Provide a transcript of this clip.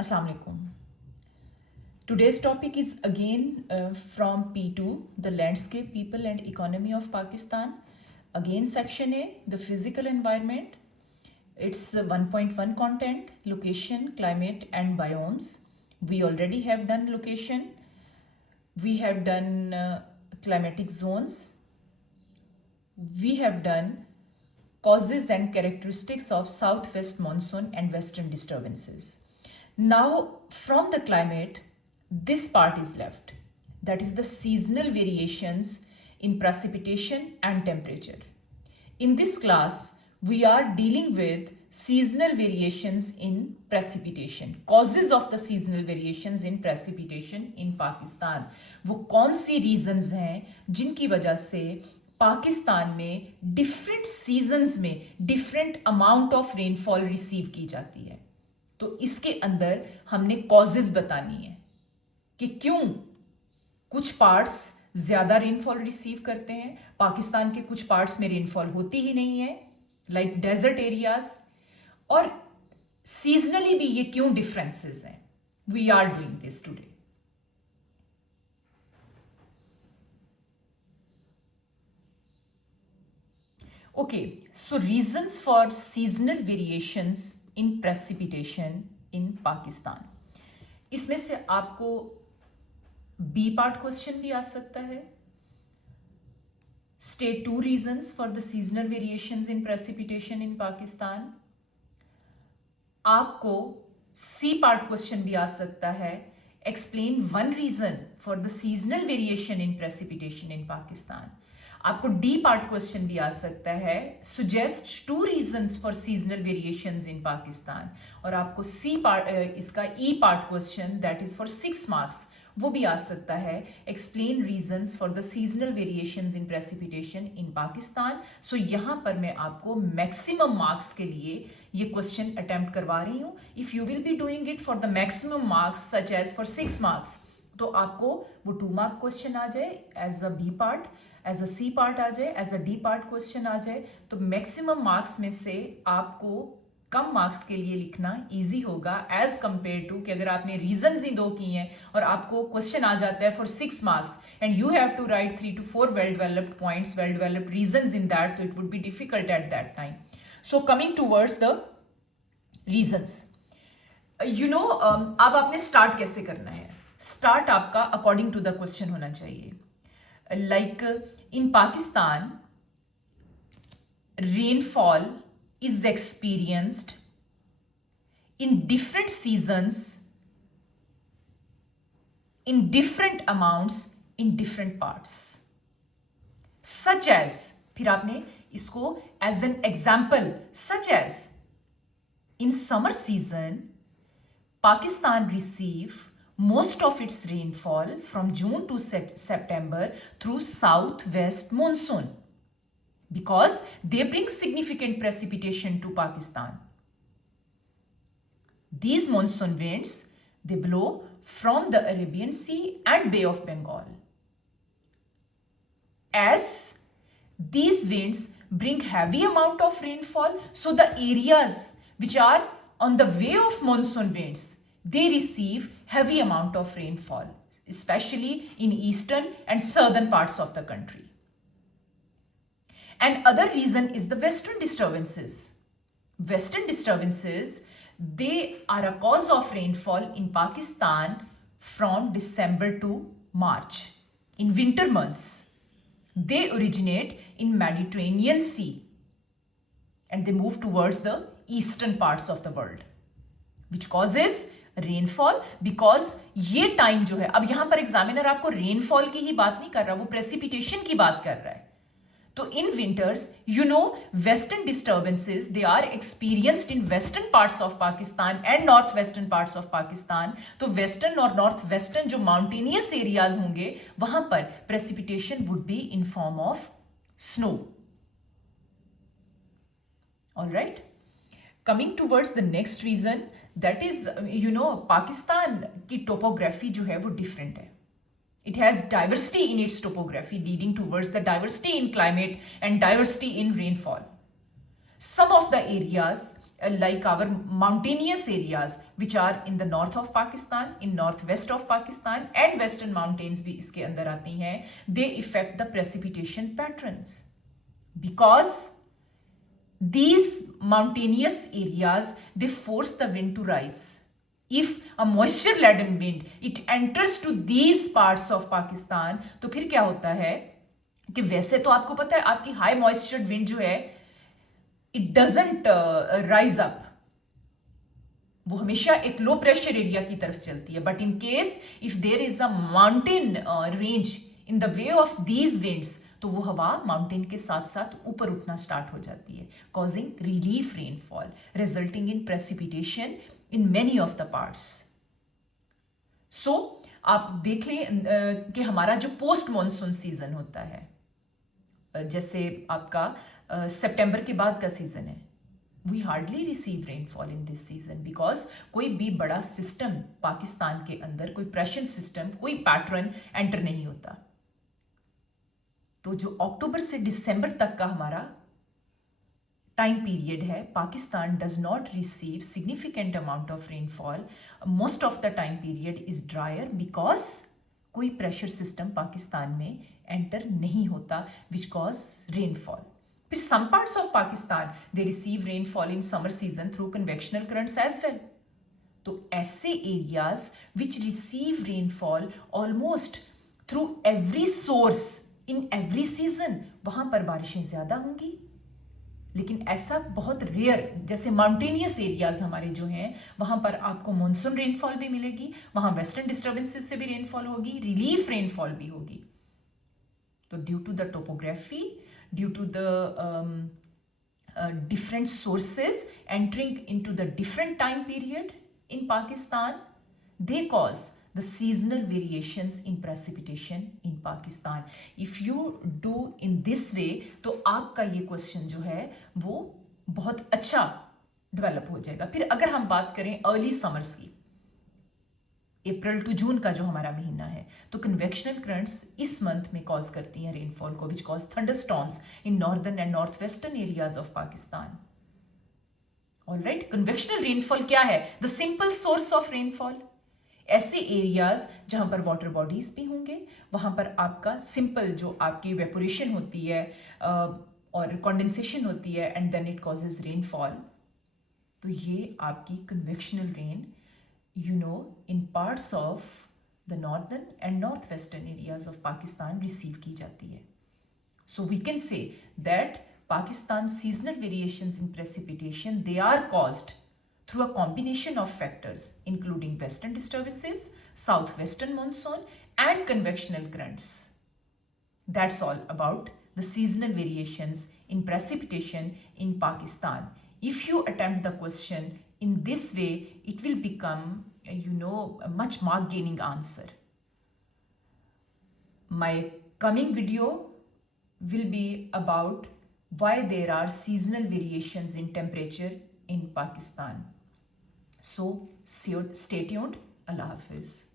Assalamu alaikum. Today's topic is again from P2, the landscape, people and economy of Pakistan. Again, section A, the physical environment. It's 1.1 content, location, climate and biomes. We already have done location. We have done climatic zones. We have done causes and characteristics of southwest monsoon and western disturbances. Now, from the climate, this part is left. That is the seasonal variations in precipitation and temperature. In this class, we are dealing with seasonal variations in precipitation, causes of the seasonal variations in precipitation in Pakistan. वो कौन सी reasons हैं जिनकी वजह से पाकिस्तान में different seasons में different amount of rainfall receive की जाती है. तो इसके अंदर हमने कॉजेज बतानी है कि क्यों कुछ पार्ट्स ज्यादा रेनफॉल रिसीव करते हैं, पाकिस्तान के कुछ पार्ट्स में रेनफॉल होती ही नहीं है, लाइक डेजर्ट एरियाज, और सीजनली भी ये क्यों डिफरेंसेस हैं. We are doing this today. Okay, so reasons for seasonal variations in precipitation in Pakistan. इसमें से आपको बी पार्ट क्वेश्चन भी आ सकता है. State 2 reasons for the seasonal variations in precipitation in Pakistan. आपको सी पार्ट क्वेश्चन भी आ सकता है. Explain 1 reason for the seasonal variation in precipitation in Pakistan. आपको डी पार्ट क्वेश्चन भी आ सकता है. Suggest 2 reasons for seasonal variations in Pakistan. और आपको सी पार्ट, इसका E part question that is for 6 marks, वो भी आ सकता है. Explain reasons for the seasonal variations in precipitation in Pakistan. So यहां पर मैं आपको मैक्सिमम मार्क्स के लिए ये क्वेश्चन अटेम्प्ट करवा रही हूं. If you will be doing it for the maximum marks such as for 6 marks, तो आपको वो 2 मार्क क्वेश्चन आ जाए as a B part, as a C part आ जाए, as a D part question आ जाए. तो मैक्सिमम मार्क्स में से आपको कम मार्क्स के लिए लिखना इजी होगा एज कंपेयर टू कि अगर आपने रीजंस ही 2 की हैं और आपको क्वेश्चन आ जाता है for 6 marks and you have to write 3 to 4 well developed points, well developed reasons in that, तो it would be difficult at that time. So coming towards the reasons, you know, अब आपने स्टार्ट कैसे करना है. स्टार्ट आपका अकॉर्डिंग टू द क्वेश्चन होना चाहिए. Like in Pakistan rainfall is experienced in different seasons, in different amounts, in different parts. Such as, फिर आपने इसको as an example, such as in summer season, Pakistan receive most of its rainfall from June to September through southwest monsoon, because they bring significant precipitation to Pakistan. These monsoon winds, they blow from the Arabian Sea and Bay of Bengal. As these winds bring heavy amount of rainfall, so the areas which are on the way of monsoon winds, they receive heavy amount of rainfall, especially in eastern and southern parts of the country. And other reason is the western disturbances. Western disturbances, they are a cause of rainfall in Pakistan from December to March. In winter months, they originate in Mediterranean Sea and they move towards the eastern parts of the world, which causes rainfall. Because ये टाइम जो है, अब यहां पर एग्जामिनर आपको रेनफॉल की ही बात नहीं कर रहा, वो प्रेसिपिटेशन की बात कर रहा है. तो in winters, you know, western disturbances they are experienced in western parts of Pakistan and north western parts of Pakistan. तो वेस्टर्न और नॉर्थ वेस्टर्न जो माउंटेनियस एरियाज होंगे, वहां पर precipitation would be in form of snow. Alright, coming towards the next region, that is, you know, Pakistan की topography जो है वो डिफरेंट है. It has diversity in its topography, leading towards the diversity in climate and diversity in rainfall. Some of the areas like our mountainous areas which are in the north of Pakistan, in northwest of Pakistan and western mountains भी इसके अंदर आती हैं, they affect the precipitation patterns because these mountainous areas, they force the wind to rise. If a moisture laden wind it enters to these parts of Pakistan, तो फिर क्या होता है कि वैसे तो आपको पता है आपकी हाई मॉइस्चर्ड विंड जो है इट डजंट राइज अप, वो हमेशा एक लो प्रेशर एरिया की तरफ चलती है. But in case if there is a mountain range in the way of these winds, तो वो हवा माउंटेन के साथ साथ ऊपर उठना स्टार्ट हो जाती है, causing relief rainfall resulting in precipitation in many of the parts. So आप देख लें कि हमारा जो पोस्ट मॉनसून सीजन होता है, जैसे आपका सितंबर के बाद का सीजन है, we hardly receive rainfall in this season because कोई भी बड़ा सिस्टम पाकिस्तान के अंदर, कोई प्रेशर सिस्टम, कोई पैटर्न एंटर नहीं होता. तो जो अक्टूबर से दिसंबर तक का हमारा टाइम पीरियड है, Pakistan does not receive significant amount of rainfall. Most of the time period is drier because कोई प्रेशर सिस्टम पाकिस्तान में एंटर नहीं होता विच कॉज रेनफॉल. फिर some parts of Pakistan they receive rainfall in summer season through convectional currents as well. तो ऐसे areas which receive rainfall almost through every source in every season, वहां पर बारिशें ज्यादा होंगी. लेकिन ऐसा बहुत रेयर, जैसे माउंटेनियस एरियाज हमारे जो हैं वहां पर आपको मॉनसून रेनफॉल भी मिलेगी, वहां वेस्टर्न डिस्टर्बेंसेस से भी रेनफॉल होगी, रिलीफ रेनफॉल भी होगी. तो due to the topography, due to the different sources entering into the different time period in Pakistan, they cause the seasonal variations in precipitation in Pakistan. If you do in this way, तो आपका ये क्वेश्चन जो है वो बहुत अच्छा डेवलप हो जाएगा. फिर अगर हम बात करें अर्ली समर्स की, अप्रैल टू जून का जो हमारा महीना है, तो कन्वेक्शनल करंट्स इस मंथ में कॉज करती हैं रेनफॉल को, which cause thunderstorms in northern and north western areas of Pakistan. Alright, convectional rainfall क्या है? The simple source of rainfall. ऐसे एरियाज जहां पर वाटर बॉडीज भी होंगे, वहां पर आपका सिंपल जो आपकी वेपोरेशन होती है और कंडेंसेशन होती है and then it causes rainfall. तो ये आपकी convectional rain in parts of the northern and northwestern areas of Pakistan receive की जाती है. So we can say that Pakistan's seasonal variations in precipitation, they are caused through a combination of factors including western disturbances, southwestern monsoon and convectional currents. That's all about the seasonal variations in precipitation in Pakistan. If you attempt the question in this way, it will become, a much mark gaining answer. My coming video will be about why there are seasonal variations in temperature in Pakistan. So stay tuned. Allah Hafiz.